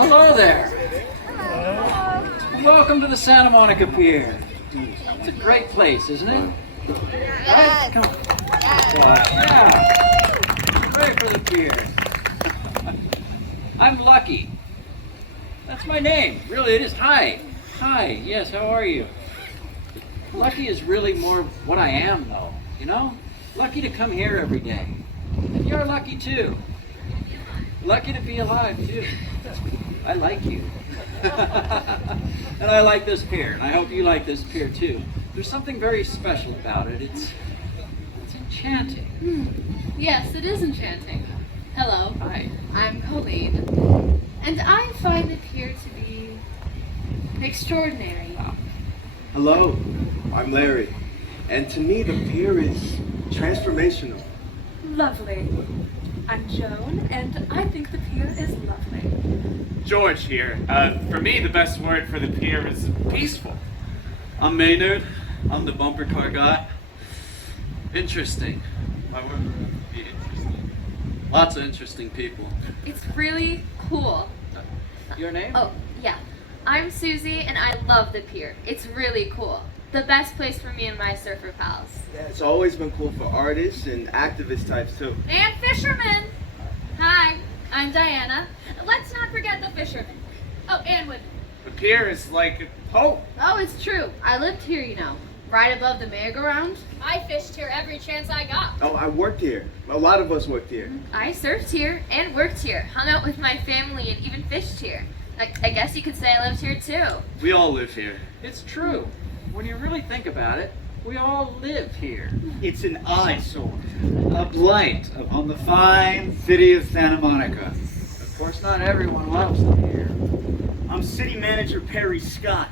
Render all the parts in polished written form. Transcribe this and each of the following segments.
Hello there. Welcome to the Santa Monica Pier. It's a great place, isn't it? Right? Come on. Yeah. Great for the pier. I'm Lucky. That's my name. Really, it is. Hi. Hi. Yes, how are you? Lucky is really more what I am, though. You know? Lucky to come here every day. And you're lucky, too. Lucky to be alive, too. I like you. And I like this pier, and I hope you like this pier, too. There's something very special about it. It's enchanting. Yes, it is enchanting. Hello. Hi. I'm Colleen, and I find the pier to be extraordinary. Hello, I'm Larry, and to me the pier is transformational. Lovely. I'm Joan, and I think the pier is lovely. George here. For me, the best word for the pier is peaceful. I'm Maynard. I'm the bumper car guy. Interesting. My word would be interesting. Lots of interesting people. It's really cool. Your name? Oh, yeah. I'm Susie, and I love the pier. It's really cool. The best place for me and my surfer pals. Yeah, it's always been cool for artists and activist types too. And fishermen. Hi, I'm Diana. Let's not forget the fishermen. Oh, and women. The pier is like home. Oh, it's true. I lived here, you know, right above the merry-go-round. I fished here every chance I got. Oh, I worked here. A lot of us worked here. I surfed here and worked here, hung out with my family, and even fished here. I guess you could say I lived here too. We all live here. It's true. When you really think about it, we all live here. It's an eyesore. A blight upon the fine city of Santa Monica. Of course, not everyone loves the pier. I'm City Manager Perry Scott,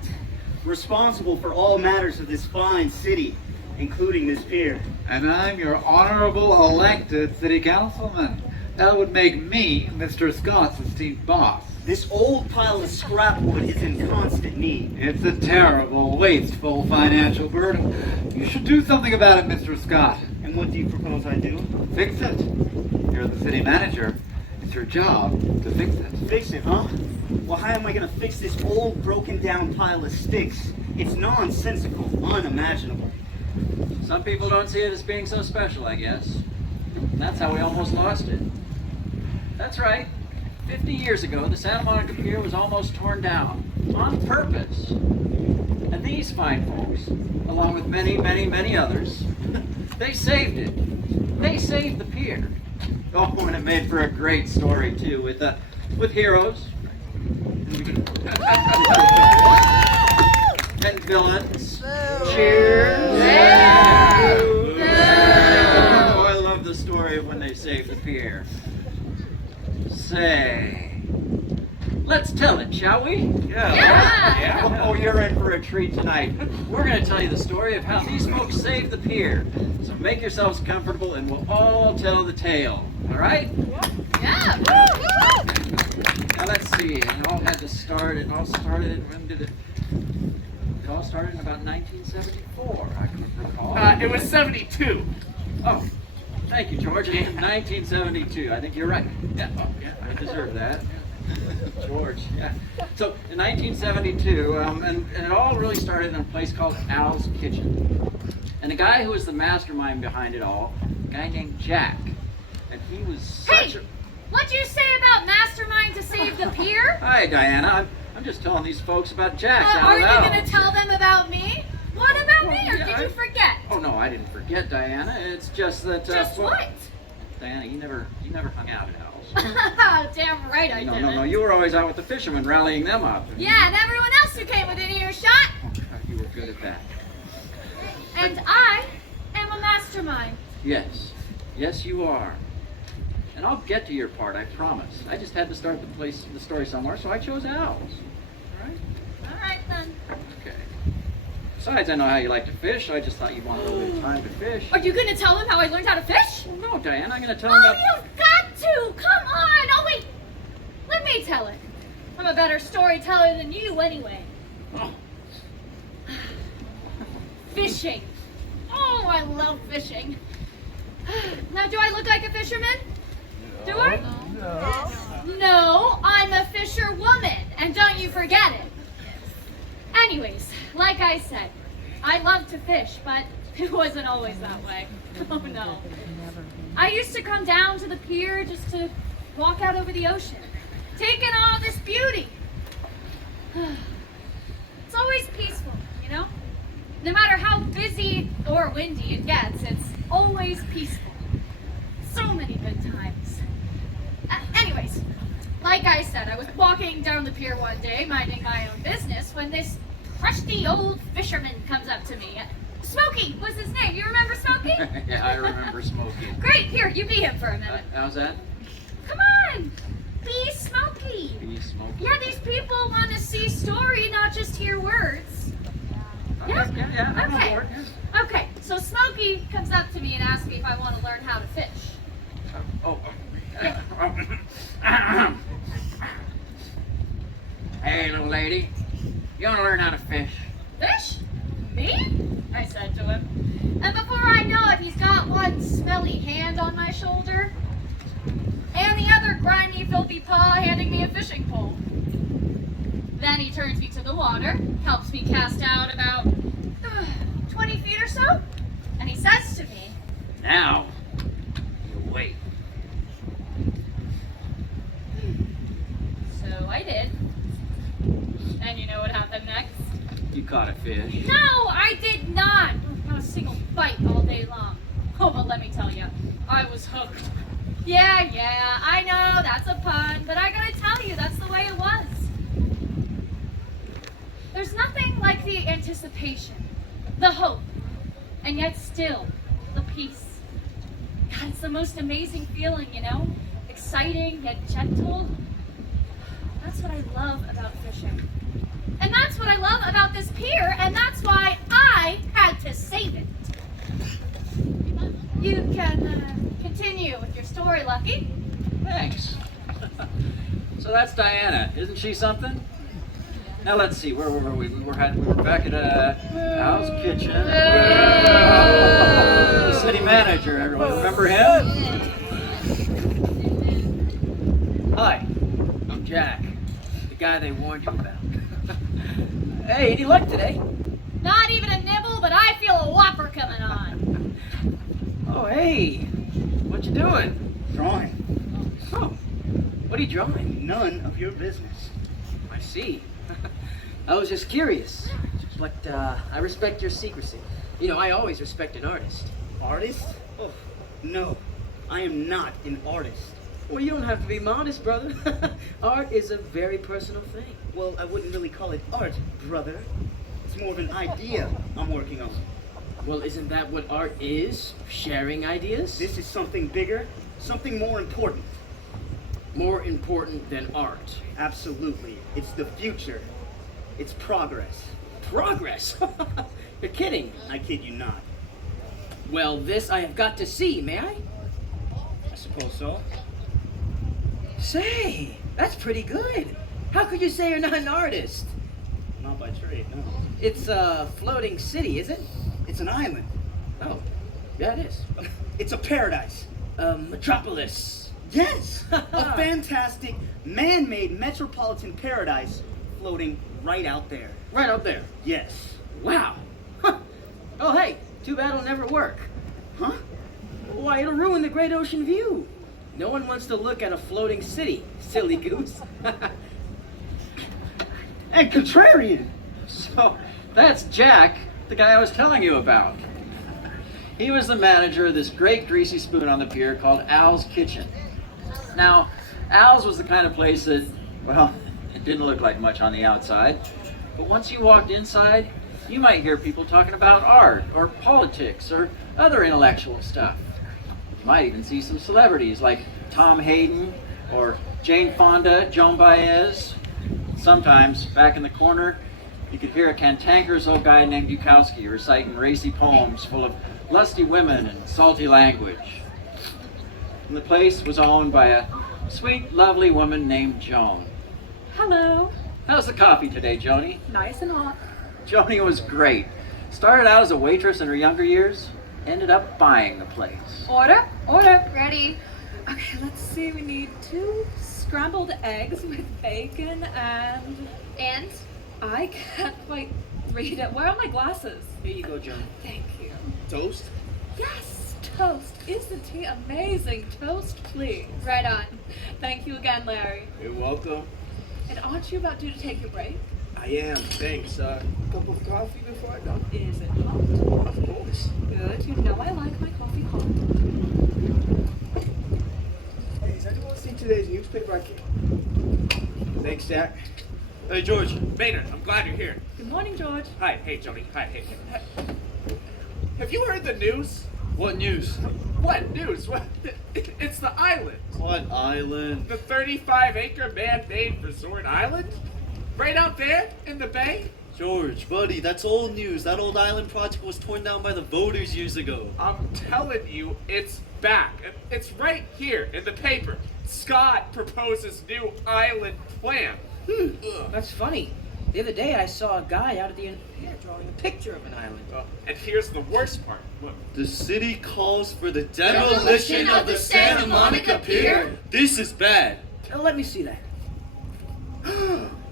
responsible for all matters of this fine city, including this pier. And I'm your honorable elected city councilman. That would make me Mr. Scott's esteemed boss. This old pile of scrap wood is in constant need. It's a terrible, wasteful financial burden. You should do something about it, Mr. Scott. And what do you propose I do? Fix it. You're the city manager. It's your job to fix it. Fix it, huh? Well, how am I gonna fix this old, broken down pile of sticks? It's nonsensical, unimaginable. Some people don't see it as being so special, I guess. And that's how we almost lost it. That's right. 50 years ago, the Santa Monica Pier was almost torn down, on purpose. And these fine folks, along with many, many, many others, they saved it. They saved the pier. Oh, and it made for a great story, too, with heroes and villains. Cheers! Oh, I love the story of when they saved the pier. Say, let's tell it, shall we? Yeah. Oh, you're in for a treat tonight. We're going to tell you the story of how these folks saved the pier. So make yourselves comfortable and we'll all tell the tale. All right? Yeah. Now let's see. It all had to start. It all started in, when did it? It all started in about 1974, I can recall. It was 72. Oh, thank you, George. 1972. I think you're right. Yeah, oh, yeah, I deserve that. George, yeah. So in 1972, and it all really started in a place called Al's Kitchen. And the guy who was the mastermind behind it all, a guy named Jack. And he was such a... What'd you say about mastermind to save the pier? Hi, Diana. I'm just telling these folks about Jack down Are you at Al's. going to tell them about me? What about me, or yeah, did you forget? Oh, no, I didn't forget, Diana. It's just that... Just well, what? Diana, you never hung out at Al's. Damn right I didn't. No, you were always out with the fishermen, rallying them up. Yeah, and everyone else who came within earshot. Oh, God, you were good at that. And I am a mastermind. Yes. Yes, you are. And I'll get to your part, I promise. I just had to start the story somewhere, so I chose Al's. All right? All right, then. Okay. Besides, I know how you like to fish, so I just thought you'd want a little bit of time to fish. Are you going to tell them how I learned how to fish? Well, no, Diane, I'm going to tell them about... You've got to! Come on! Oh, wait. Let me tell it. I'm a better storyteller than you, anyway. Oh. Fishing. Oh, I love fishing. Now, do I look like a fisherman? Do I? No, I'm a fisherwoman. forget it. Anyways, like I said, I love to fish, but it wasn't always that way. Oh no. I used to come down to the pier just to walk out over the ocean, taking all this beauty. It's always peaceful, you know? No matter how busy or windy it gets, it's always peaceful. So many good times. Anyways, like I said, I was walking down the pier one day, minding my own business, when this crusty old fisherman comes up to me. Smokey was his name. You remember Smokey? Yeah, I remember Smokey. Great. Here, you be him for a minute. How's that? Come on. Be Smokey. Be Smokey. Yeah, these people want to see story, not just hear words. Okay, yeah, I'm on Okay. board. Yes. Okay, so Smokey comes up to me and asks me if I want to learn how to fish. Hey, little lady, you want to learn how to fish? Fish? Me? I said to him. And before I know it, he's got one smelly hand on my shoulder and the other grimy, filthy paw handing me a fishing pole. Then he turns me to the water, helps me cast out about 20 feet or so, and he says to me, Now, you wait. so I did. And you know what happened next? You caught a fish. No, I did not. Not a single bite all day long. Oh, but let me tell you, I was hooked. Yeah, I know, that's a pun, but I gotta tell you, that's the way it was. There's nothing like the anticipation, the hope, and yet still, the peace. God, it's the most amazing feeling, you know? Exciting, yet gentle. That's what I love about fishing. And that's what I love about this pier, and that's why I had to save it. You can continue with your story, Lucky. Thanks. So that's Diana, isn't she something? Now let's see, where were we? We were back at Al's Kitchen. The city manager, everyone remember him? Hi, I'm Jack, the guy they warned you about. Hey, any luck today? Not even a nibble, but I feel a whopper coming on. Oh, hey, what you doing? Drawing. Oh, what are you drawing? None of your business. I see. I was just curious, but I respect your secrecy. You know, I always respect an artist. Artist? Oh, no. I am not an artist. Well, you don't have to be modest, brother. Art is a very personal thing. Well, I wouldn't really call it art, brother. It's more of an idea I'm working on. Well, isn't that what art is? Sharing ideas? This is something bigger, something more important. More important than art. Absolutely. It's the future. It's progress. Progress? You're kidding. I kid you not. Well, this I have got to see, may I? I suppose so. Say, that's pretty good. How could you say you're not an artist? Not by trade, no. It's a floating city, is it? It's an island. Oh, yeah, it is. It's a paradise. A metropolis. Yes! A fantastic, man-made metropolitan paradise floating right out there. Right out there. Yes. Wow. Huh. Oh, hey, too bad it'll never work. Huh? Why, it'll ruin the great ocean view. No one wants to look at a floating city, silly goose. And contrarian! So, that's Jack, the guy I was telling you about. He was the manager of this great greasy spoon on the pier called Al's Kitchen. Now, Al's was the kind of place that, well, it didn't look like much on the outside. But once you walked inside, you might hear people talking about art or politics or other intellectual stuff. You might even see some celebrities like Tom Hayden or Jane Fonda, Joan Baez. Sometimes, back in the corner, you could hear a cantankerous old guy named Bukowski reciting racy poems full of lusty women and salty language. And the place was owned by a sweet, lovely woman named Joan. Hello. How's the coffee today, Joni? Nice and hot. Joni was great. Started out as a waitress in her younger years, ended up buying the place. Order. Ready? Okay, let's see. We need 2 scrambled eggs with bacon and And I can't quite read it. Where are my glasses? Here you go, Joan. Thank you. Toast? Yes, toast. Isn't he amazing? Toast, please. right on. Thank you again, Larry. You're welcome. And aren't you about due to take your break? I am, thanks. Cup of coffee before I go? Is it hot? Of course. Good. You know I like my coffee hot. Hey, has anyone seen today's newspaper? I can't. Thanks, Jack. Hey, George. Maynard, I'm glad you're here. Good morning, George. Hi. Hey, Joni. Hi. Hey. Have you heard the news? What news? What news? What? It's the island. What island? The 35-acre man-made resort island? Right out there in the bay? George, buddy, that's old news. That old island project was torn down by the voters years ago. I'm telling you, it's back. It's right here in the paper. Scott proposes new island plan. That's funny. The other day I saw a guy out at the end of the pier drawing a picture of an island. And here's the worst part. Look. The city calls for the demolition of the Santa Monica Pier? This is bad. Let me see that.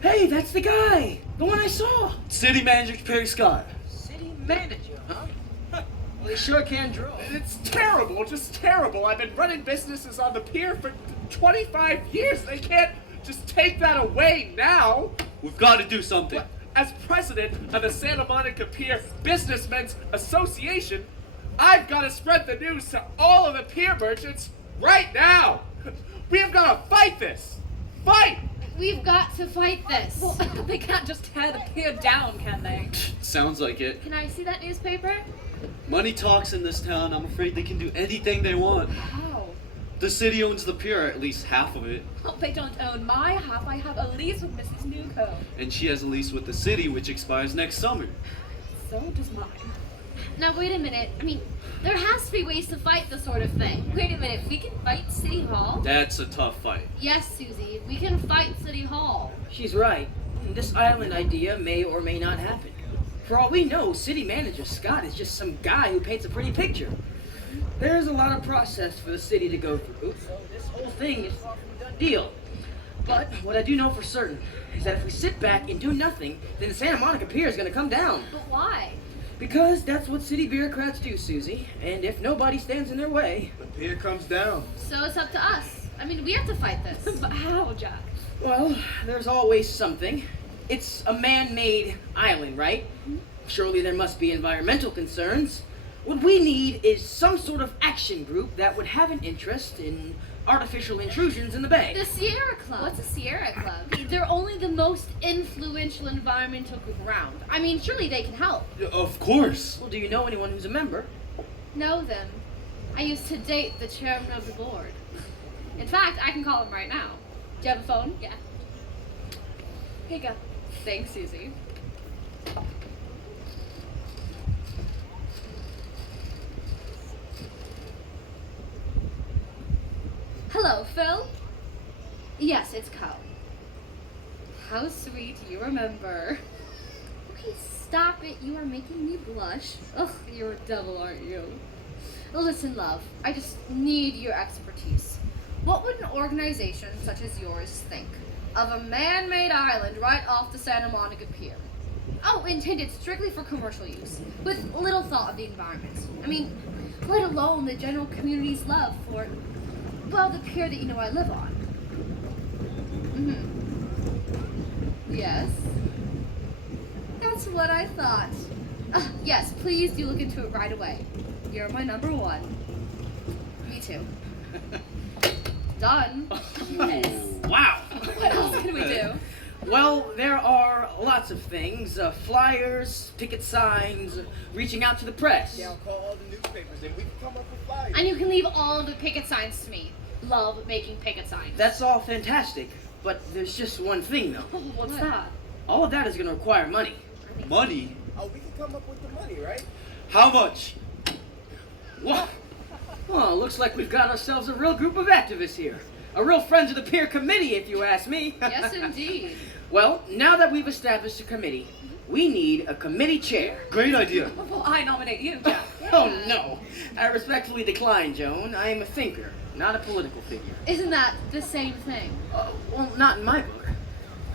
Hey, that's the guy! The one I saw! City Manager Perry Scott. City manager, huh? Well, he sure can draw. It's terrible, just terrible. I've been running businesses on the pier for 25 years. They can't just take that away now. We've got to do something. As president of the Santa Monica Pier Businessmen's Association, I've got to spread the news to all of the pier merchants right now. We've got to fight this. Fight! We've got to fight this. Well, they can't just tear the pier down, can they? Sounds like it. Can I see that newspaper? Money talks in this town. I'm afraid they can do anything they want. How? The city owns the pier, or at least half of it. Well, they don't own my half. I have a lease with Mrs. Newcomb. And she has a lease with the city, which expires next summer. So does mine. Now wait a minute. I mean, there has to be ways to fight this sort of thing. Wait a minute. We can fight City Hall? That's a tough fight. Yes, Susie. We can fight City Hall. She's right. This island idea may or may not happen. For all we know, City Manager Scott is just some guy who paints a pretty picture. There's a lot of process for the city to go through, so this whole thing is far from a done deal. But what I do know for certain is that if we sit back and do nothing, then the Santa Monica Pier is going to come down. But why? Because that's what city bureaucrats do, Susie. And if nobody stands in their way... The pier comes down. So it's up to us. I mean, we have to fight this. But how, Jack? Well, there's always something. It's a man-made island, right? Surely there must be environmental concerns. What we need is some sort of action group that would have an interest in artificial intrusions in the bay. The Sierra Club. What's a Sierra Club? They're only the most influential environmental group around. I mean, surely they can help. Of course. Well, do you know anyone who's a member? Know them. I used to date the chairman of the board. In fact, I can call him right now. Do you have a phone? Yeah. Here you go. Thanks, Susie. Hello, Phil? Yes, it's Co. How sweet you remember. Okay, stop it. You are making me blush. Ugh, you're a devil, aren't you? Listen, love, I just need your expertise. What would an organization such as yours think of a man-made island right off the Santa Monica Pier? Oh, intended strictly for commercial use, with little thought of the environment. I mean, let alone the general community's love for, well, the pier that you know I live on. Yes. That's what I thought. Yes, please do look into it right away. You're my number one. Me too. Done. Yes. Wow! What else can we do? Well, there are lots of things. Flyers, picket signs, reaching out to the press. Yeah, I'll call all the newspapers and we can come up with flyers. And you can leave all the picket signs to me. Love making picket signs. That's all fantastic, but there's just one thing though. What's that? All of that is going to require money. Money? Oh, we can come up with the money, right? How much? What? Well, looks like we've got ourselves a real group of activists here. A real Friends of the Pier committee, if you ask me. Yes, indeed. Well, now that we've established a committee, we need a committee chair. Great idea. Well, I nominate you, Jack. Oh, no. I respectfully decline, Joan. I am a thinker, not a political figure. Isn't that the same thing? Well, not in my book.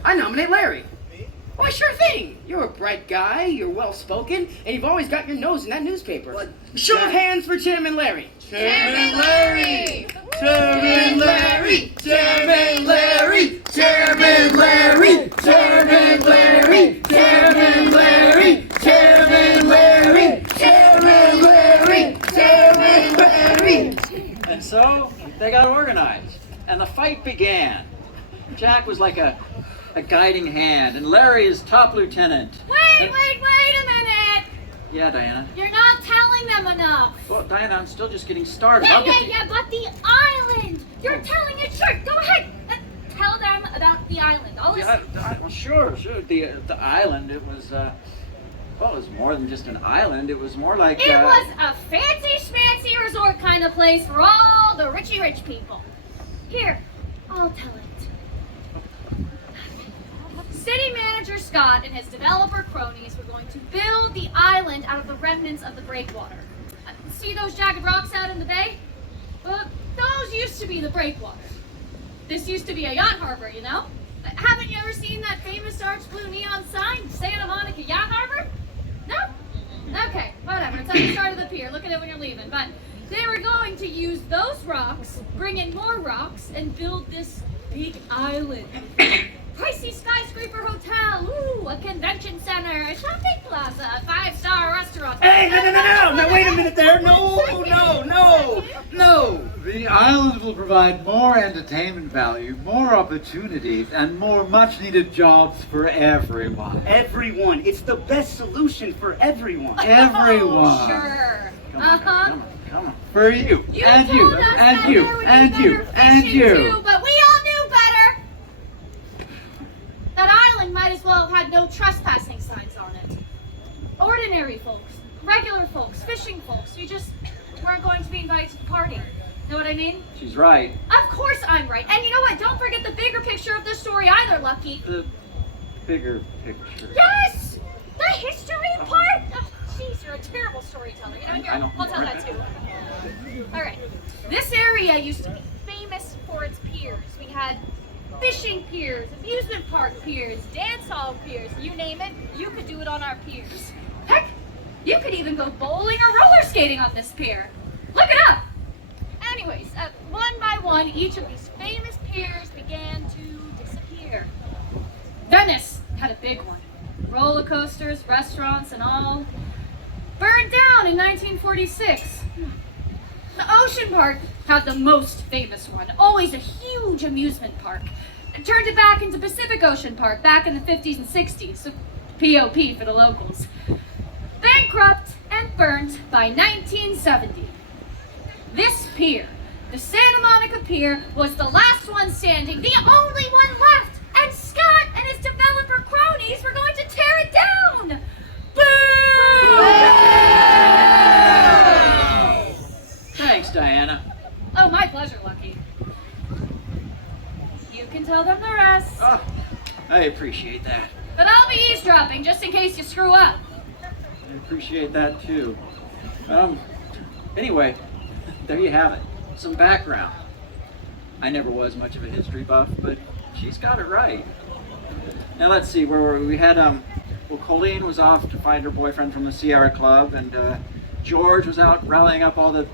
I nominate Larry. Me? Why, sure thing. You're a bright guy, you're well-spoken, and you've always got your nose in that newspaper. Show of hands for Chairman Larry. Chairman Larry! Chairman Larry! Chairman Larry! Chairman Larry! Chairman Larry! Chairman Larry! Chairman Larry! Chairman Larry! Chairman Larry! And so they got organized, and the fight began. Jack was like a guiding hand, and Larry is top lieutenant. Wait a minute! Yeah, Diana. You're not telling them enough. Well, Diana, I'm still just getting started. Yeah, but the island! You're telling it short. Go ahead. Tell them about the island. I'll listen. Well, sure. The island, it was, well, it was more than just an island. It was more like, It was a fancy schmancy resort kind of place for all the richy rich people. Here, I'll tell it. City manager Scott and his developer cronies were going to build the island out of the remnants of the breakwater. See those jagged rocks out in the bay? Well, those used to be the breakwater. This used to be a yacht harbor, you know? Haven't you ever seen that famous arch blue neon sign, Santa Monica Yacht Harbor? No? Okay, whatever. It's at the start of the pier. Look at it when you're leaving. But they were going to use those rocks, bring in more rocks, and build this big island. Pricey skyscraper hotel, ooh, a convention center, a shopping plaza, a 5-star restaurant. Hey, no! Now wait a minute there. No. The island will provide more entertainment value, more opportunities, and more much-needed jobs for everyone. Everyone. It's the best solution for everyone. Everyone. Sure. Come on. For you, You and told you, us that and you, there would be and you, better and fishing you. too, but we all knew better. That island might as well have had no trespassing signs on it. Ordinary folks, regular folks, fishing folks, you just weren't going to be invited to the party. Know what I mean? She's right. Of course I'm right. And you know what? Don't forget the bigger picture of the story either, Lucky. The bigger picture. Yes! The history part? Oh, jeez, you're a terrible storyteller. You know, I here, know. I'll tell that too. All right. This area used to be famous for its piers. We had fishing piers, amusement park piers, dance hall piers, you name it, you could do it on our piers. Heck, you could even go bowling or roller skating on this pier. Look it up! Anyways, one by one, each of these famous piers began to disappear. Venice had a big one. Roller coasters, restaurants, and all burned down in 1946. The Ocean Park had the most famous one, always a huge amusement park. It turned it back into Pacific Ocean Park back in the 50s and 60s, so POP for the locals. Bankrupt and burnt by 1970. This pier, the Santa Monica Pier, was the last one standing, the only one left, and Scott and his developer cronies were going to tear it down! Boo! Thanks, Diana. Oh, my pleasure, Lucky. You can tell them the rest. Oh, I appreciate that. But I'll be eavesdropping just in case you screw up. I appreciate that too. Anyway, there you have it. Some background. I never was much of a history buff, but she's got it right. Now let's see, where were we? We had, well, Colleen was off to find her boyfriend from the Sierra Club, and George was out rallying up all the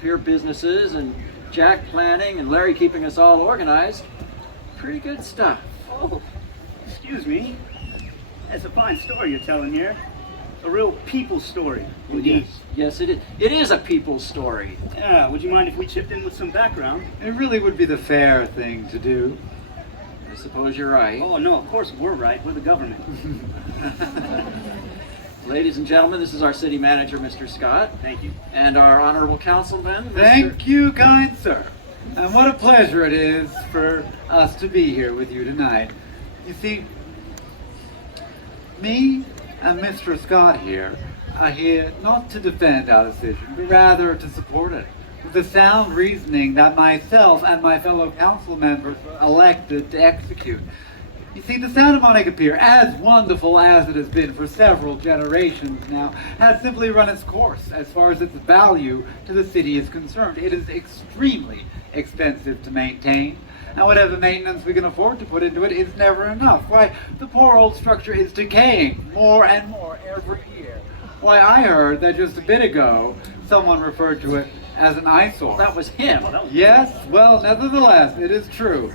pier businesses, and Jack planning, and Larry keeping us all organized. Pretty good stuff. Oh, excuse me. That's a fine story you're telling here. A real people story, indeed. Yes, it is. It is a people's story. Yeah, would you mind if we chipped in with some background? It really would be the fair thing to do. I suppose you're right. Oh, no, of course we're right. We're the government. Ladies and gentlemen, this is our city manager, Mr. Scott. Thank you. And our honorable councilman, Mr. Thank you, kind sir. And what a pleasure it is for us to be here with you tonight. You see, me and Mr. Scott here are here not to defend our decision, but rather to support it, with the sound reasoning that myself and my fellow council members were elected to execute. You see, the Santa Monica Pier, as wonderful as it has been for several generations now, has simply run its course as far as its value to the city is concerned. It is extremely expensive to maintain. and whatever maintenance we can afford to put into it is never enough. Why, the poor old structure is decaying more and more every year. Why, I heard that just a bit ago, someone referred to it as an eyesore. That was him. Yes, well, nevertheless, it is true.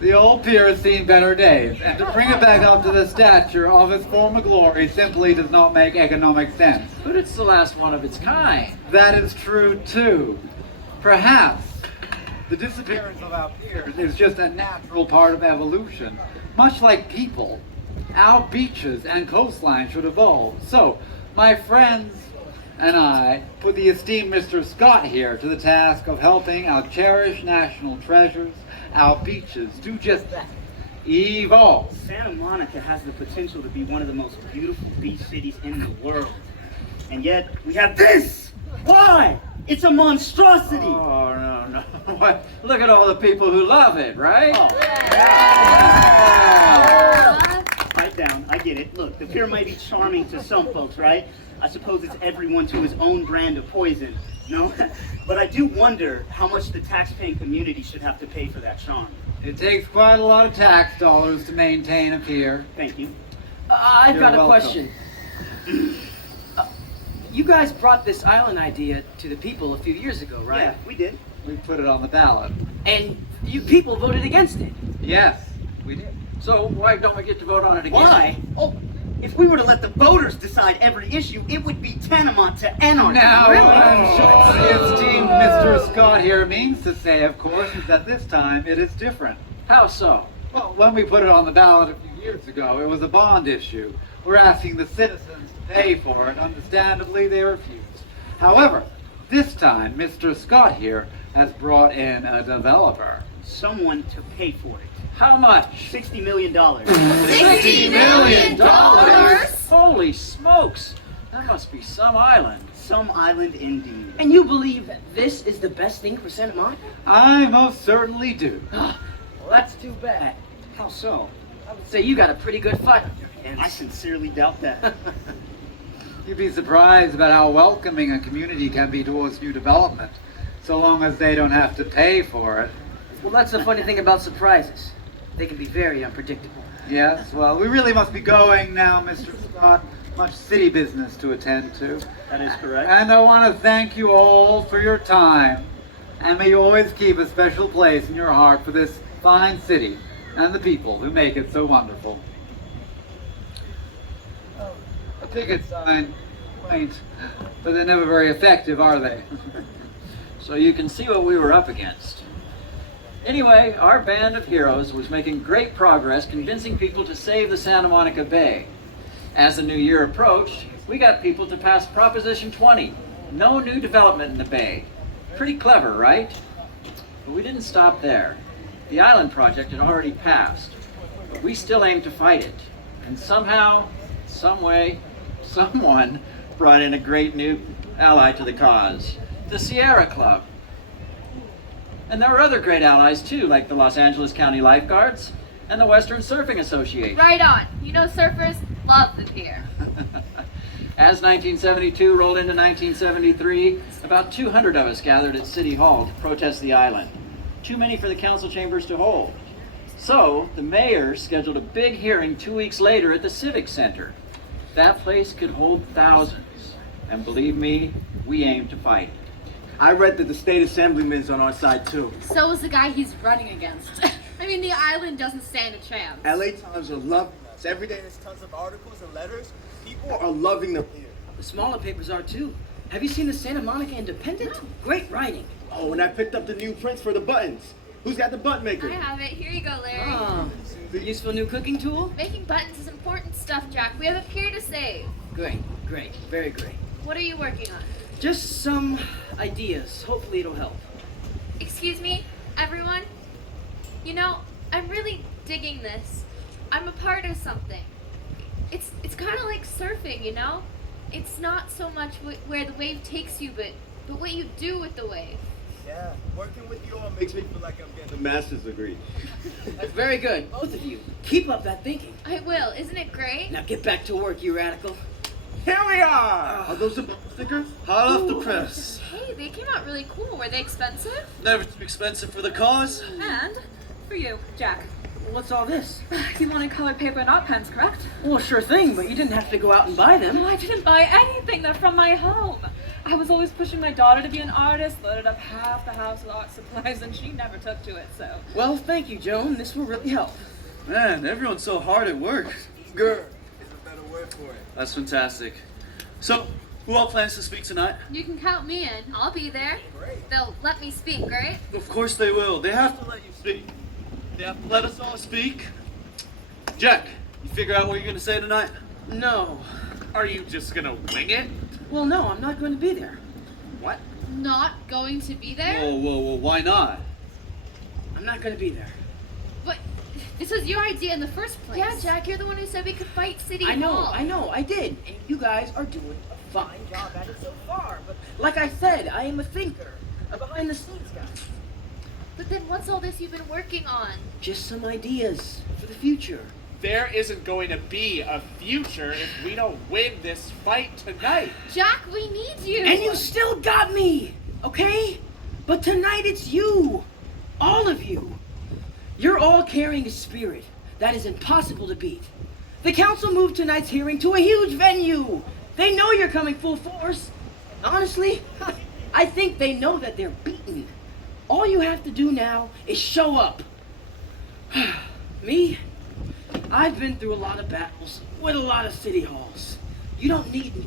The old pier has seen better days, and to bring it back up to the stature of its former glory simply does not make economic sense. But it's the last one of its kind. That is true, too. Perhaps the disappearance of our piers is just a natural part of evolution. Much like people, our beaches and coastline should evolve. So, my friends and I put the esteemed Mr. Scott here to the task of helping our cherished national treasures, our beaches, do just that. Evolve. Santa Monica has the potential to be one of the most beautiful beach cities in the world. And yet, we have this! Why? It's a monstrosity! Oh, no. What? Look at all the people who love it, right? Oh. Pipe down, I get it. Look, the pier may be charming to some folks, right? I suppose it's everyone to his own brand of poison, no? But I do wonder how much the tax-paying community should have to pay for that charm. It takes quite a lot of tax dollars to maintain a pier. Thank you. I've You're got a welcome. question. You guys brought this island idea to the people a few years ago, right? Yeah, we did. We put it on the ballot. And you people voted against it. Yes, we did. So why don't we get to vote on it again? Why? Oh, if we were to let the voters decide every issue, it would be tantamount to anarchy. Now, really? what the esteemed Mr. Scott here means to say, of course, is that this time it is different. How so? Well, when we put it on the ballot a few years ago, it was a bond issue. We're asking the citizens to pay for it. Understandably, they refused. However, this time, Mr. Scott here has brought in a developer. Someone to pay for it. How much? $60 million. $60 million? Holy smokes! That must be some island. Some island indeed. And you believe this is the best thing for Santa Monica? I most certainly do. Well, that's too bad. How so? I would say you got a pretty good fight on your hands. I sincerely doubt that. You'd be surprised about how welcoming a community can be towards new development, so long as they don't have to pay for it. Well, that's the funny thing about surprises. They can be very unpredictable. Yes, well, we really must be going now, Mr. Scott. Much city business to attend to. That is correct. And I want to thank you all for your time. And may you always keep a special place in your heart for this fine city and the people who make it so wonderful. A picket sign, quaint, but they're never very effective, are they? So you can see what we were up against. Anyway, our band of heroes was making great progress convincing people to save the Santa Monica Bay. As the new year approached, we got people to pass Proposition 20, no new development in the bay. Pretty clever, right? But we didn't stop there. The island project had already passed, but we still aim to fight it. And somehow, some way, someone brought in a great new ally to the cause, the Sierra Club. And there were other great allies too, like the Los Angeles County Lifeguards and the Western Surfing Association. Right on. You know surfers love the pier. As 1972 rolled into 1973, about 200 of us gathered at City Hall to protest the island. Too many for the council chambers to hold. So, the mayor scheduled a big hearing 2 weeks later at the Civic Center. That place could hold thousands. And believe me, we aim to fight. I read that the state assemblyman's on our side too. So is the guy he's running against. I mean, the island doesn't stand a chance. LA Times are loving us. Every day there's tons of articles and letters. People are loving the pier. The smaller papers are too. Have you seen the Santa Monica Independent? Great writing. Oh, and I picked up the new prints for the buttons. Who's got the button maker? I have it. Here you go, Larry. Ah, useful new cooking tool? Making buttons is important stuff, Jack. We have a pier to save. Great, great, very great. What are you working on? Just some ideas. Hopefully it'll help. Excuse me, everyone? You know, I'm really digging this. I'm a part of something. It's kind of like surfing, you know? It's not so much where the wave takes you, but what you do with the wave. Yeah, working with you all makes me feel like I'm getting a master's degree. That's very good, both of you. Keep up that thinking. I will. Isn't it great? Now get back to work, you radical. Here we are! Are those the bumper stickers? Hot off the press. Hey, they came out really cool. Were they expensive? Never too expensive for the cause. And for you, Jack. What's all this? You wanted colored paper, not pens, correct? Well, sure thing, but you didn't have to go out and buy them. No, I didn't buy anything. They're from my home. I was always pushing my daughter to be an artist, loaded up half the house with art supplies, and she never took to it, so. Well, thank you, Joan. This will really help. Man, everyone's so hard at work. Girl is a better word for it. That's fantastic. So, who all plans to speak tonight? You can count me in. I'll be there. They'll let me speak, right? Of course they will. They have to let you speak. They have to let us all speak. Jack, you figure out what you're going to say tonight? No. Are you just gonna wing it? Well, no, I'm not going to be there. What? Not going to be there? Whoa, why not? I'm not going to be there. But this was your idea in the first place. Yeah, Jack, you're the one who said we could fight City Hall. I know, I did. And you guys are doing a fine job at it so far. But like I said, I am a thinker, a behind-the-scenes guy. But then what's all this you've been working on? Just some ideas for the future. There isn't going to be a future if we don't win this fight tonight. Jack, we need you. And you still got me, okay? But tonight it's you. All of you. You're all carrying a spirit that is impossible to beat. The council moved tonight's hearing to a huge venue. They know you're coming full force. Honestly, I think they know that they're beaten. All you have to do now is show up. Me? I've been through a lot of battles with a lot of city halls. You don't need me.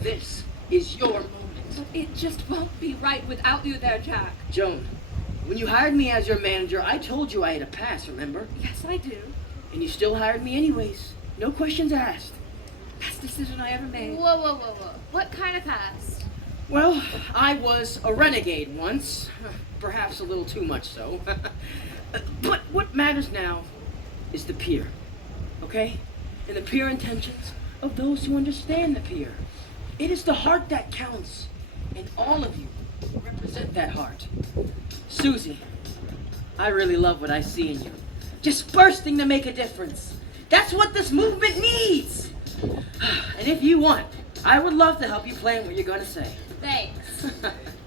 This is your moment. But it just won't be right without you there, Jack. Joan, when you hired me as your manager, I told you I had a pass, remember? Yes, I do. And you still hired me anyways. No questions asked. Best decision I ever made. Whoa. What kind of past? Well, I was a renegade once. Perhaps a little too much so. But what matters now is the pier, okay? And the pier intentions of those who understand the pier. It is the heart that counts, and all of you represent that heart. Susie, I really love what I see in you. Just bursting to make a difference. That's what this movement needs. And if you want, I would love to help you plan what you're going to say. Thanks.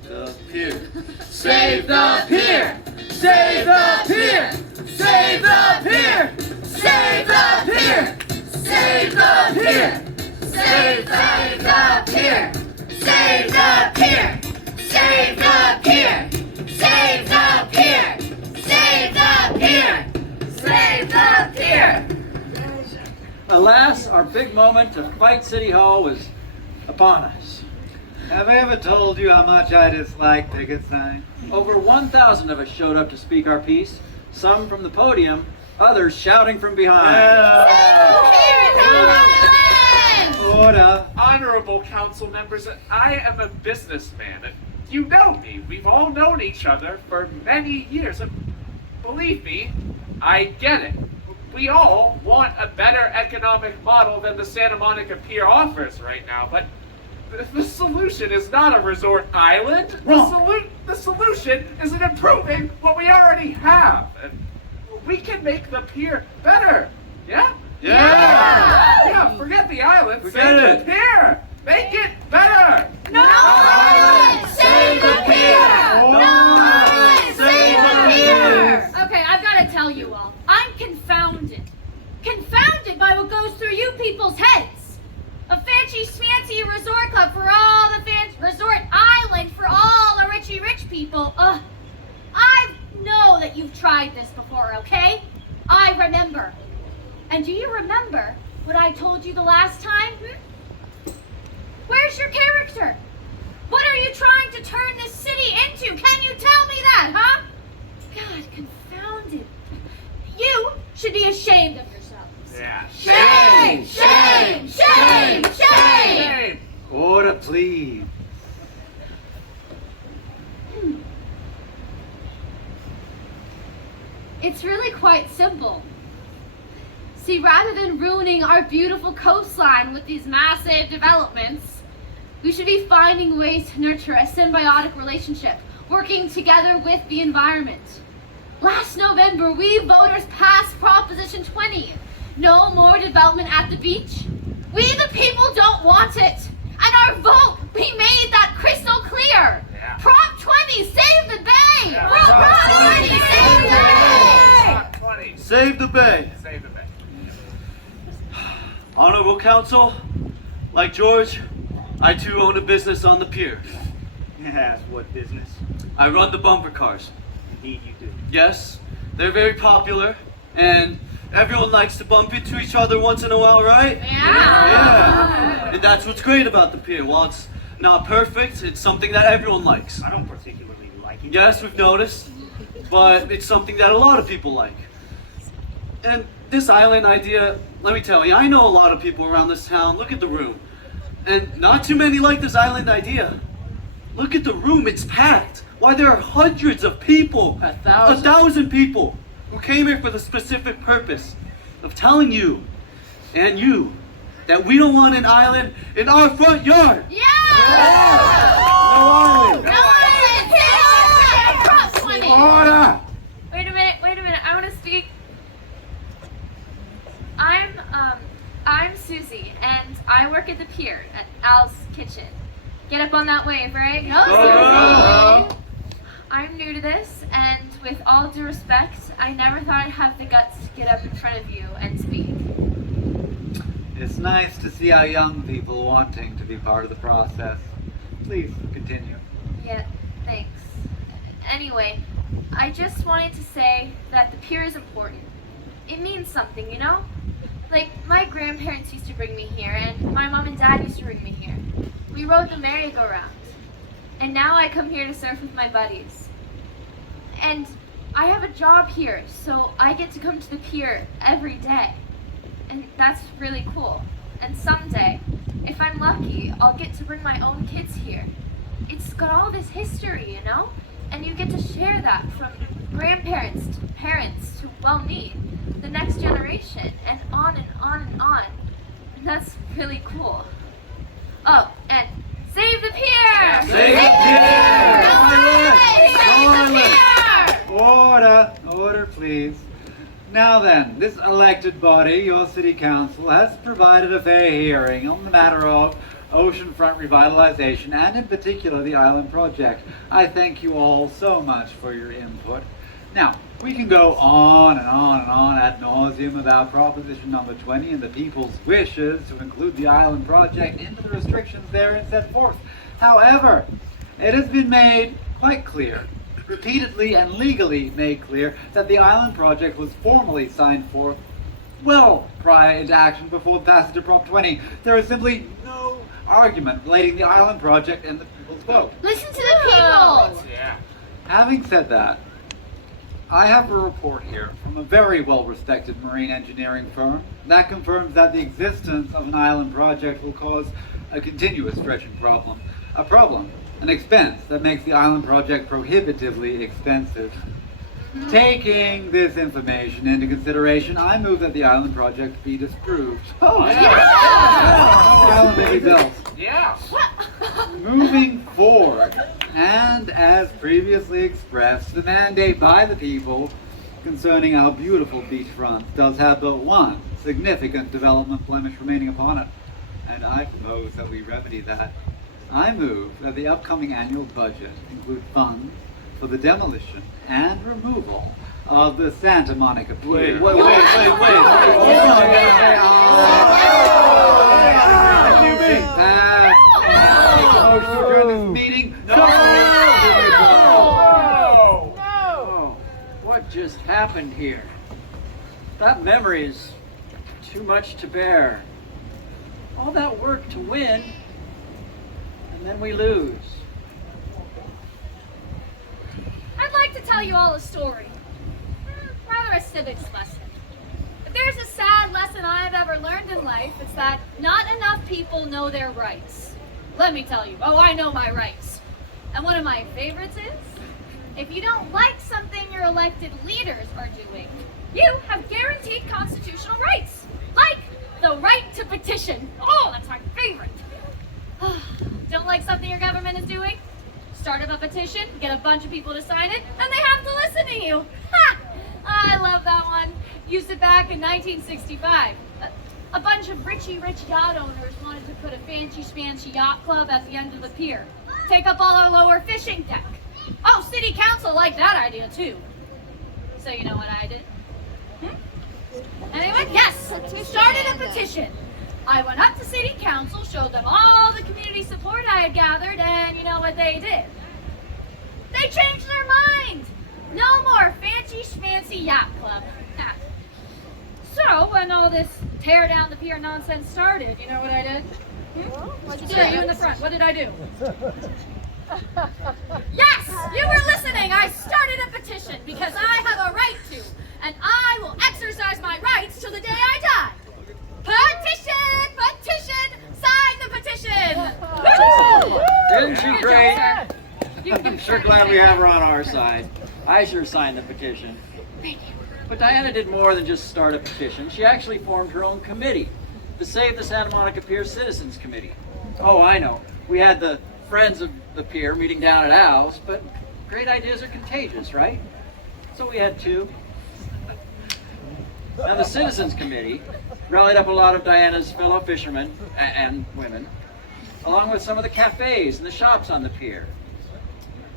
The pier. Save the pier! Save the pier! Save the pier! Save the pier! Save the pier! Save the pier! Save the pier! Save the pier! Save the pier! Save the pier! Save the pier! Alas, our big moment to fight City Hall was upon us. Have I ever told you how much I dislike picket signs? Over 1,000 of us showed up to speak our piece, some from the podium, others shouting from behind. Order. Honorable council members, I am a businessman. You know me. We've all known each other for many years. Believe me, I get it. We all want a better economic model than the Santa Monica Pier offers right now, but the solution is not a resort island. The solution is in improving what we already have. And we can make the pier better. Yeah? Yeah, forget the island. Forget Save it. the pier. Make it better. No island! Save the pier! No island! Save the pier! Okay, I've got to tell you all, I'm confounded. Confounded by what goes through you people's heads. A fancy resort club for all the resort island for all the rich people. I know that you've tried this before, okay? I remember. And do you remember what I told you the last time? Where's your character? What are you trying to turn this city into? Can you tell me that, huh? God, confounded. You should be ashamed of yourselves. Yeah. Shame! Shame! Shame! Shame! Order, please. It's really quite simple. See, rather than ruining our beautiful coastline with these massive developments, we should be finding ways to nurture a symbiotic relationship, working together with the environment. Last November, we voters passed Proposition 20. No more development at the beach. We the people don't want it. And our vote, we made that crystal clear. Yeah. Prop 20, save the bay. Yeah. Prop 20, save the bay. Prop 20. Save the bay. Save the bay. Honorable Council, like George, I too own a business on the pier. Yes, what business? I run the bumper cars. Indeed you do. Yes, they're very popular, and everyone likes to bump into each other once in a while, right? Yeah. And that's what's great about the pier. While it's not perfect, it's something that everyone likes. I don't particularly like it. Yes, we've noticed, but it's something that a lot of people like. And this island idea, let me tell you, I know a lot of people around this town. Look at the room. And not too many like this island idea. Look at the room, it's packed. Why, there are hundreds of people. 1,000 people who came here for the specific purpose of telling you and you that we don't want an island in our front yard. Yeah! No island. No island! Save Prop 20. Order! Wait a minute, I want to speak. I'm Susie, and I work at the pier at Al's Kitchen. Get up on that wave, right? Oh. I'm new to this, and with all due respect, I never thought I'd have the guts to get up in front of you and speak. It's nice to see our young people wanting to be part of the process. Please continue. Yeah, thanks. Anyway, I just wanted to say that the pier is important. It means something, you know? Like, my grandparents used to bring me here, and my mom and dad used to bring me here. We rode the merry-go-round. And now I come here to surf with my buddies. And I have a job here, so I get to come to the pier every day. And that's really cool. And someday, if I'm lucky, I'll get to bring my own kids here. It's got all this history, you know? And you get to share that from grandparents to parents to, well, me, the next generation, and on and on and on. And that's really cool. Oh, and save the pier! Save the pier! Save the pier! Order, please. Now then, this elected body, your city council, has provided a fair hearing on the matter of oceanfront revitalization, and in particular the island project. I thank you all so much for your input. Now, we can go on and on and on ad nauseum about proposition number 20 and the people's wishes to include the island project into the restrictions therein set forth. However, it has been made quite clear, repeatedly and legally made clear, that the island project was formally signed for well prior into action before the passage of Prop 20. There is simply no argument relating the island project and the people's vote. Listen to the people! Yeah. Having said that, I have a report here from a very well-respected marine engineering firm that confirms that the existence of an island project will cause a continuous stretching problem. An expense that makes the island project prohibitively expensive. Taking this information into consideration, I move that the island project be disproved. Oh, No island may be built. Yeah. Moving forward, and as previously expressed, the mandate by the people concerning our beautiful beachfront does have but one significant development blemish remaining upon it, and I propose that we remedy that. I move that the upcoming annual budget include funds for the demolition and removal of the Santa Monica Pier. Wait. Motion to adjourn this meeting. No! What just happened here? That memory is too much to bear. All that work to win, and then we lose. I'd like to tell you all a story. Rather a civics lesson. If there's a sad lesson I've ever learned in life, it's that not enough people know their rights. Let me tell you, I know my rights. And one of my favorites is, if you don't like something your elected leaders are doing, you have guaranteed constitutional rights. Like the right to petition. Oh, that's my favorite. Don't like something your government is doing? Start up a petition, get a bunch of people to sign it, and they have to listen to you. Ha! I love that one. Used it back in 1965. A bunch of rich yacht owners wanted to put a fancy-schmancy yacht club at the end of the pier. Take up all our lower fishing deck. Oh, city council liked that idea too. So you know what I did? Anyway, yes, we started a petition. I went up to city council, showed them all the community support I had gathered, and you know what they did? They changed their mind! No more fancy-schmancy yacht club. So, when all this tear down the pier nonsense started, you know what I did? What'd you do? Yeah, you in the front. What did I do? Yes, you were listening. I started a petition because I have a right to, and I will exercise my rights till the day I die. Petition! Petition! Sign the petition! Woo! Isn't she great? I'm sure glad we have her on our side. I sure signed the petition. Thank you. But Diana did more than just start a petition. She actually formed her own committee, the Save the Santa Monica Pier Citizens Committee. Oh, I know. We had the Friends of the Pier meeting down at Al's, but great ideas are contagious, right? So we had two. Now the Citizens Committee rallied up a lot of Diana's fellow fishermen and women, along with some of the cafes and the shops on the pier.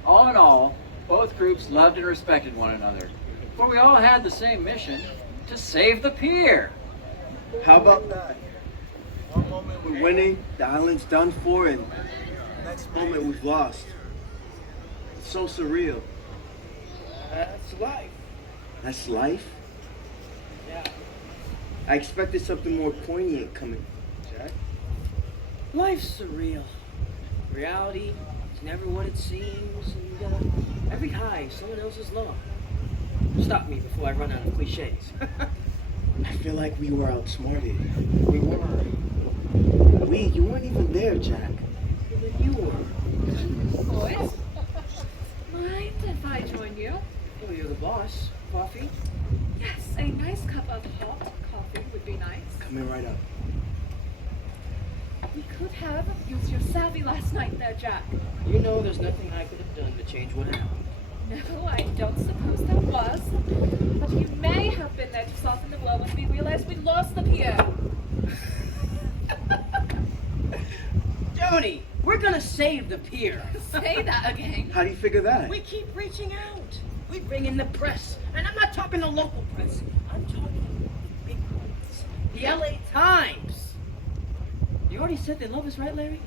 All in all, both groups loved and respected one another, for we all had the same mission, to save the pier. How about that? One moment we're winning, the island's done for, and the next moment we've lost. It's so surreal. That's life. That's life? Yeah. I expected something more poignant coming, Jack. Life's surreal. Reality is never what it seems, and every high is someone else's low. Stop me before I run out of cliches. I feel like we were outsmarted. We were. You weren't even there, Jack. You were. Boys, mind if I join you? Oh, you're the boss. Coffee? Yes, a nice cup of hot coffee would be nice. Coming right up. We could have used your savvy last night there, Jack. You know there's nothing I could have done to change what happened. No, I don't suppose there was. But you may have been there to soften the blow when we realized we'd lost the pier. Jody, we're gonna save the pier. Say that again. How do you figure that? We keep reaching out. We bring in the press. And I'm not talking the local press. I'm talking the big ones. The LA Times. You already said they love us, right, Larry?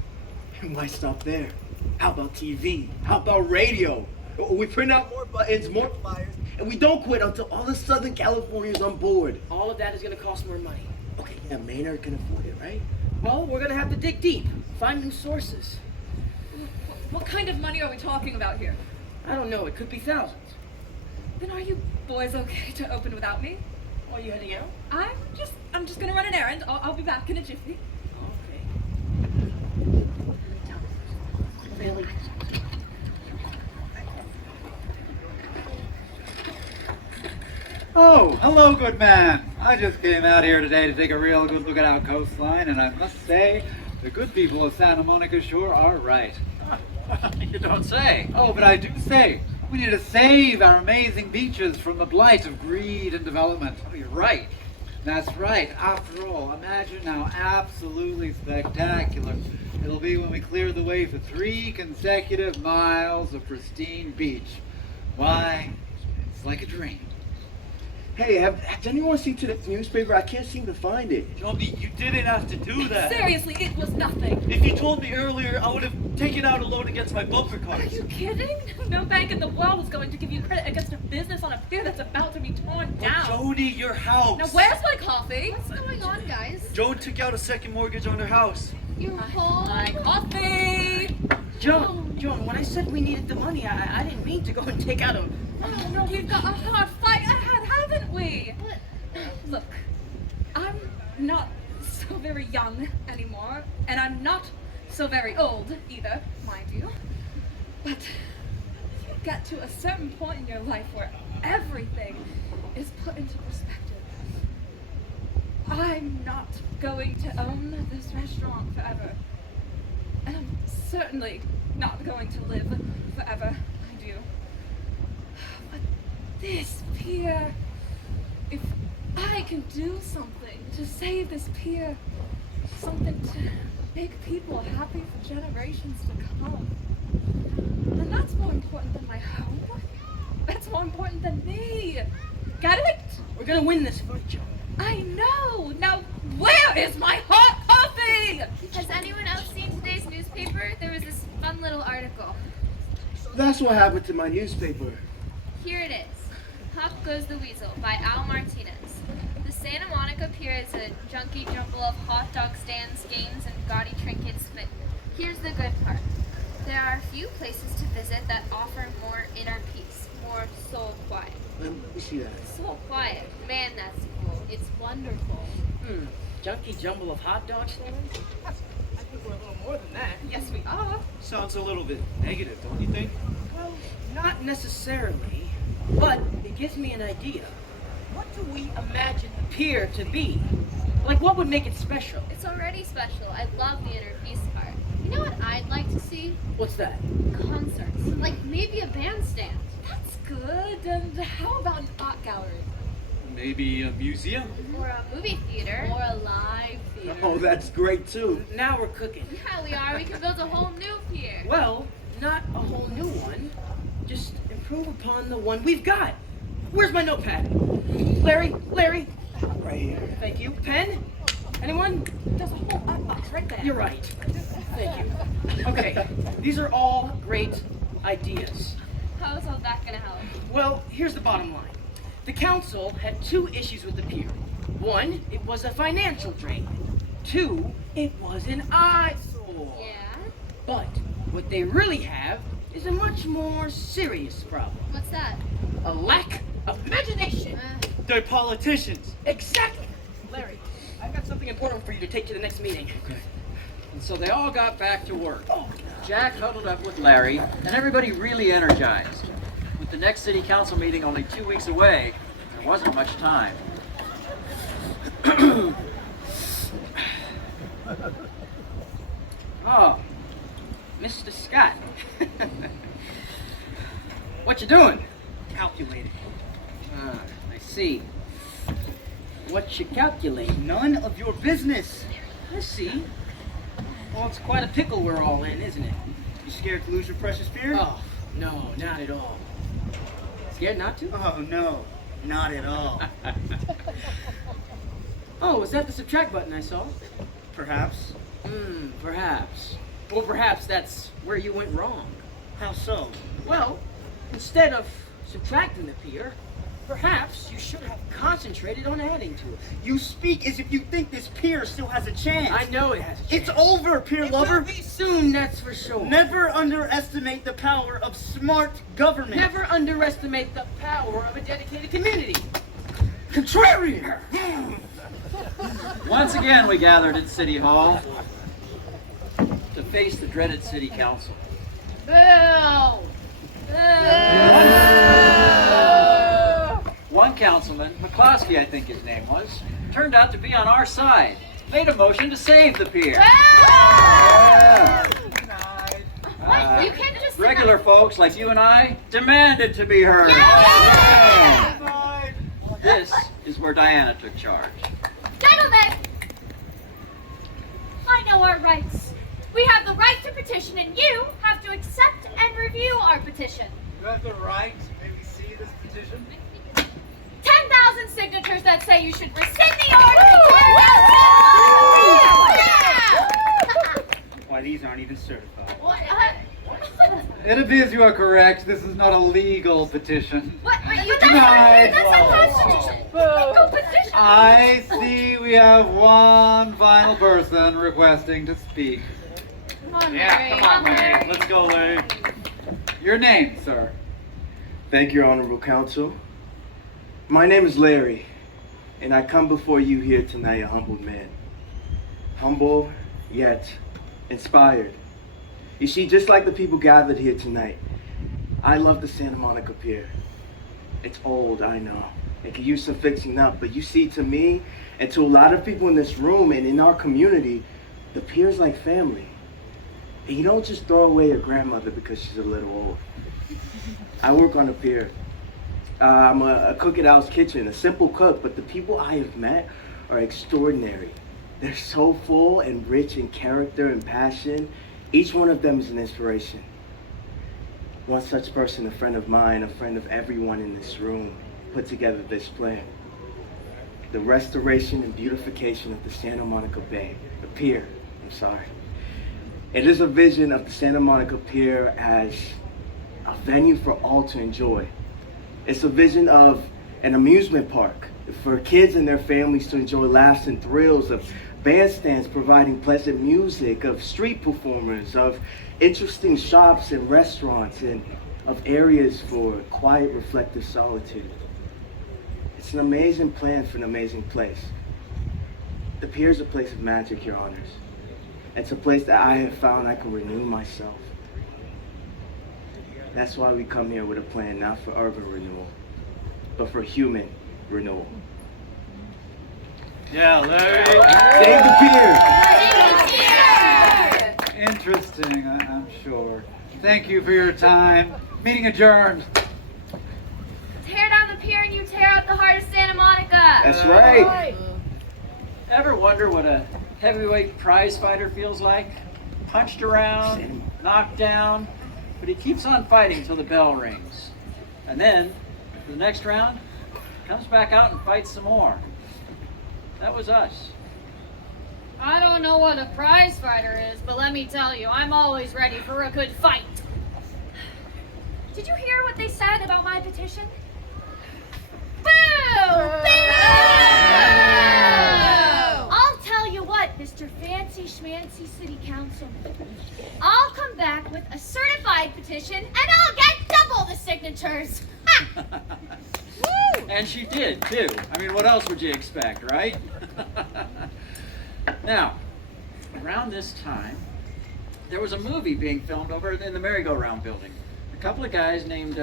Why stop there? How about TV? How about radio? We print out more buttons, more flyers, and we don't quit until all of Southern California's on board. All of that is gonna cost more money. Okay, yeah, Maynard can afford it, right? Well, we're gonna have to dig deep, find new sources. What kind of money are we talking about here? I don't know, it could be thousands. Then are you boys okay to open without me? Are you heading out? I'm just gonna run an errand. I'll be back in a jiffy. Okay. Really? Oh, hello, good man. I just came out here today to take a real good look at our coastline, and I must say, the good people of Santa Monica sure are right. You don't say. Oh, but I do say, we need to save our amazing beaches from the blight of greed and development. Oh, you're right. That's right. After all, imagine how absolutely spectacular it'll be when we clear the way for 3 consecutive miles of pristine beach. Why, it's like a dream. Hey, has anyone seen today's newspaper? I can't seem to find it. Johnny, you didn't have to do that. Seriously, it was nothing. If you told me earlier, I would have taken out a loan against my bumper Are cars. you kidding? No bank in the world is going to give you credit against a business on a pier that's about to be torn down. Jody, your house. Now where's my coffee? What's going on, guys? Joan took out a second mortgage on her house. Your whole... My coffee! Joan, when I said we needed the money, I didn't mean to go and take out a... Oh no, we've got a hard fight ahead, haven't we? Look, I'm not so very young anymore, and I'm not so very old either, mind you. But you get to a certain point in your life where everything is put into perspective. I'm not going to own this restaurant forever. And I'm certainly not going to live forever, mind you. But this pier, if I can do something to save this pier, something to make people happy for generations to come. And that's more important than my home. That's more important than me. Got it? We're gonna win this fight, Joe. I know. Now, where is my hot coffee? Has anyone else seen today's newspaper? There was this fun little article. So that's what happened to my newspaper. Here it is. Hop Goes the Weasel by Al Martinez. The Santa Monica Pier is a junky jumble of hot dog stands, games, and gaudy trinkets, but here's the good part. There are a few places to visit that offer more inner peace, more soul quiet. Let me see that. Soul quiet. Man, that's cool. It's wonderful. Junky jumble of hot dog stands? I think we're a little more than that. Yes, we are. Sounds a little bit negative, don't you think? Well, not necessarily, but it gives me an idea. What do we imagine the pier to be? Like, what would make it special? It's already special. I love the inner peace part. You know what I'd like to see? What's that? Concerts. Like maybe a bandstand. That's good. And how about an art gallery? Maybe a museum? Or a movie theater. Or a live theater? Oh, that's great too. Now we're cooking. Yeah, we are. We can build a whole new pier. Well, not a whole new one. Just improve upon the one we've got. Where's my notepad? Larry? Right here. Thank you. Pen? Anyone? There's a whole art box right there. You're right. Thank you. Okay, these are all great ideas. How's all that gonna help? Well, here's the bottom line. The council had two issues with the pier. One, it was a financial drain. Two, it was an eyesore. Yeah? But what they really have is a much more serious problem. What's that? A lack of imagination. They're politicians. Exactly. Larry, I've got something important for you to take to the next meeting. Okay. And so they all got back to work. Jack huddled up with Larry, and everybody really energized. With the next city council meeting only 2 weeks away, there wasn't much time. Oh, Mr. Scott. What you doing? Calculating. Ah, I see. What you calculating? None of your business. I see. Well, it's quite a pickle we're all in, isn't it? You scared to lose your precious pier? Oh, no, not at all. Scared not to? Oh, no, not at all. Oh, was that the subtract button I saw? Perhaps. Perhaps. Well, perhaps that's where you went wrong. How so? Well, instead of subtracting the pier, perhaps you should have concentrated on adding to it. You speak as if you think this pier still has a chance. I know it has a chance. It's over, pier It lover. will be soon, that's for sure. Never underestimate the power of smart government. Never underestimate the power of a dedicated community. Contrarian. Once again, we gathered at City Hall to face the dreaded city council. Boo! One councilman, McCloskey I think his name was, turned out to be on our side. Made a motion to save the pier. What? You can't just Regular folks like you and I demanded to be heard. This is where Diana took charge. Gentlemen, I know our rights. We have the right to petition, and you have to accept and review our petition. You have the right to maybe see this petition? 10,000 signatures that say you should rescind the order and tear down. Why, these aren't even certified. What? It appears you are correct. This is not a legal petition. What? You Denied. that's unconstitutional. Legal petition. I see we have one final person requesting to speak. Come on, Larry. Come on, Larry. Let's go, Larry. Your name, sir? Thank you, Honorable Council. My name is Larry, and I come before you here tonight a humbled man. Humble, yet inspired. You see, just like the people gathered here tonight, I love the Santa Monica Pier. It's old, I know. It could use some fixing up, but you see, to me, and to a lot of people in this room and in our community, the pier's like family. And you don't just throw away your grandmother because she's a little old. I work on a pier. I'm a cook at Al's Kitchen, a simple cook, but the people I have met are extraordinary. They're so full and rich in character and passion. Each one of them is an inspiration. One such person, a friend of mine, a friend of everyone in this room, put together this plan. The restoration and beautification of the Santa Monica Bay, the pier, I'm sorry. It is a vision of the Santa Monica Pier as a venue for all to enjoy. It's a vision of an amusement park for kids and their families to enjoy laughs and thrills, of bandstands providing pleasant music, of street performers, of interesting shops and restaurants, and of areas for quiet, reflective solitude. It's an amazing plan for an amazing place. The pier is a place of magic, Your Honors. It's a place that I have found I can renew myself. That's why we come here with a plan, not for urban renewal, but for human renewal. Yeah, Larry. Save the Pier! Interesting, I'm sure. Thank you for your time. Meeting adjourned. Tear down the pier and you tear out the heart of Santa Monica. That's right. Ever wonder what a heavyweight prize fighter feels like? Punched around, knocked down, but he keeps on fighting till the bell rings. And then, for the next round, comes back out and fights some more. That was us. I don't know what a prize fighter is, but let me tell you, I'm always ready for a good fight. Did you hear what they said about my petition? Boo! Boo! I'll tell you what, Mr. Fancy Schmancy City Councilman. I'll come back with a certified petition and I'll get double the signatures. Ha! Woo! And she did, too. I mean, what else would you expect, right? Now, around this time, there was a movie being filmed over in the merry-go-round building. A couple of guys named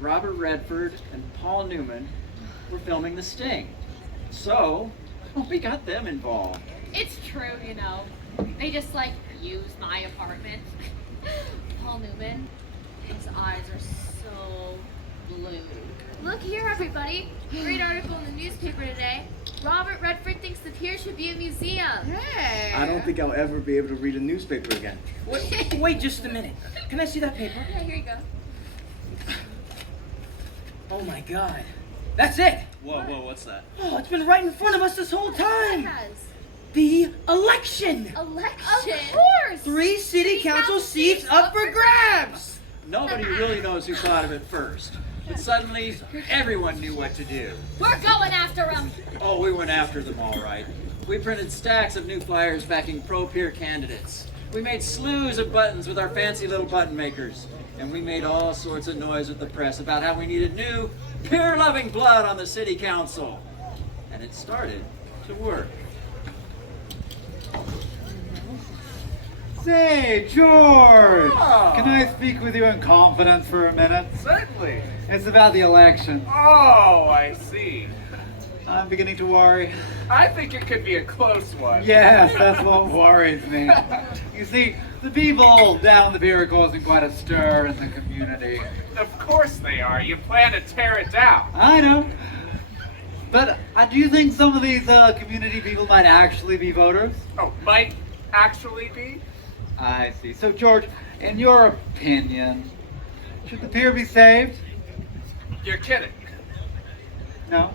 Robert Redford and Paul Newman were filming The Sting. So, we got them involved. It's true, you know. They just use my apartment. Paul Newman, his eyes are so blue. Look here, everybody. Great article in the newspaper today. Robert Redford thinks the pier should be a museum. I don't think I'll ever be able to read a newspaper again. Wait just a minute. Can I see that paper? Yeah, here you go. Oh my God. That's it. Whoa, what's that? Oh, it's been right in front of us this whole time. Yes. The election. Election. Of course. 3 city council seats up for grabs. Nobody really knows who thought of it first. But suddenly, everyone knew what to do. We're going after him. Oh, we went after them all right. We printed stacks of new flyers backing pro-pier candidates. We made slews of buttons with our fancy little button makers. And we made all sorts of noise with the press about how we needed new, pier-loving blood on the city council. And it started to work. Say, George! Oh. Can I speak with you in confidence for a minute? Certainly. It's about the election. Oh, I see. I'm beginning to worry. I think it could be a close one. Yes, that's what worries me. You see, the people down the pier are causing quite a stir in the community. Of course they are. You plan to tear it down. I know. But do you think some of these community people might actually be voters? Oh, might actually be? I see. So, George, in your opinion, should the pier be saved? You're kidding. No?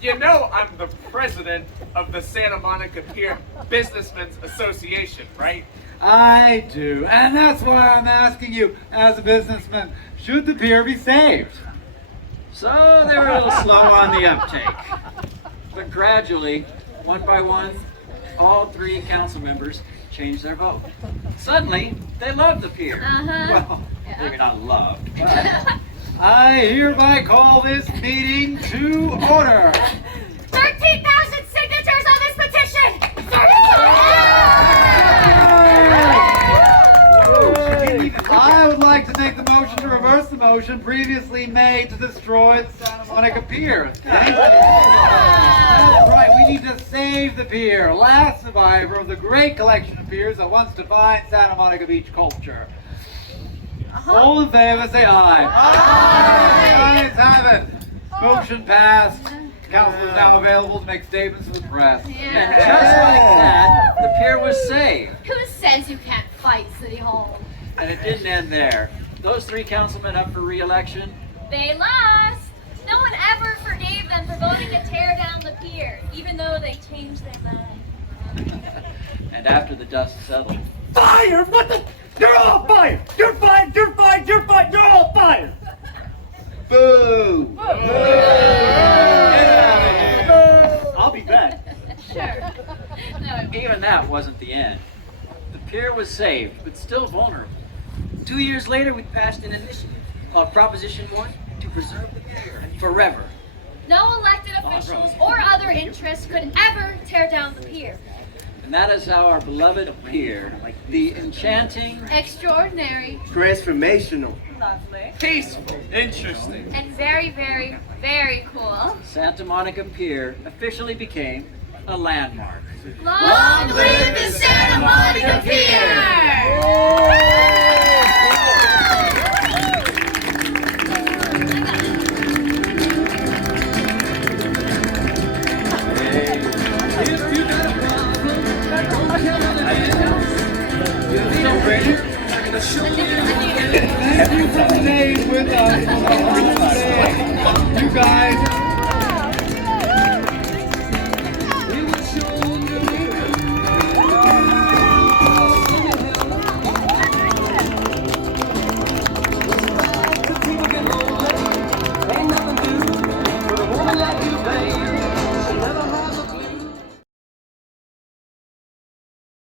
You know I'm the president of the Santa Monica Pier Businessmen's Association, right? I do. And that's why I'm asking you, as a businessman, should the pier be saved? So they were a little slow on the uptake. But gradually, one by one, all 3 council members changed their vote. Suddenly, they loved the pier. Well, maybe not loved, but... I hereby call this meeting to order. 13,000 signatures on this petition. I would like to make the motion to reverse the motion previously made to destroy the Santa Monica Pier. Thank you. That's right, we need to save the pier, last survivor of the great collection of piers that once defined Santa Monica Beach culture. All in favor, say aye. Aye. Ayes have it. Motion passed. Council is now available to make statements to the press. And just like that, the pier was saved. Who says you can't fight City Hall? And it didn't end there. Those 3 councilmen up for re-election, They lost. No one ever forgave them for voting to tear down the pier, even though they changed their mind. and after the dust settled, Fire! What the? You're all fired! You're fired! You're fired! You're fired! You're all fired! Boo! I'll be back. Sure. No, even that wasn't the end. The pier was saved, but still vulnerable. 2 years later, we passed an initiative called Proposition 1 to preserve the pier forever. no elected officials or other interests could ever tear down the pier. And that is how our beloved pier, the enchanting, Extraordinary. Transformational. Peaceful. Interesting. And very, very, very cool. Santa Monica Pier officially became a landmark. Long live the Santa Monica Pier!